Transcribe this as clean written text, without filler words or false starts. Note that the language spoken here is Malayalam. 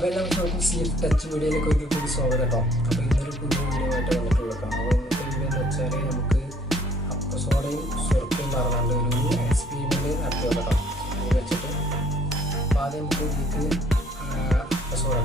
അപ്പോൾ എല്ലാവർക്കും CF ടച്ച് വീഡിയോയിലേക്ക് ഒരിക്കൽ കൂടി സ്വാഗതം കേട്ടോ. അപ്പോൾ ഇന്നൊരു പുതിയ വീഡിയോ ആയിട്ട് വന്നിട്ടുള്ളൂ കേട്ടോ. അപ്പോൾ ഇന്നത്തെ വീഡിയോ എന്ന് വെച്ചാൽ നമുക്ക് അപ്പസോഡയും സുർക്കയും പറഞ്ഞുകൊണ്ട് ഒരു എക്സ്പെരിമെൻറ്റ് നടത്തി കേട്ടോ. അത് വെച്ചിട്ട് അപ്പോൾ ആദ്യം നമുക്ക് ഇതിലേക്ക് അപ്പസോഡ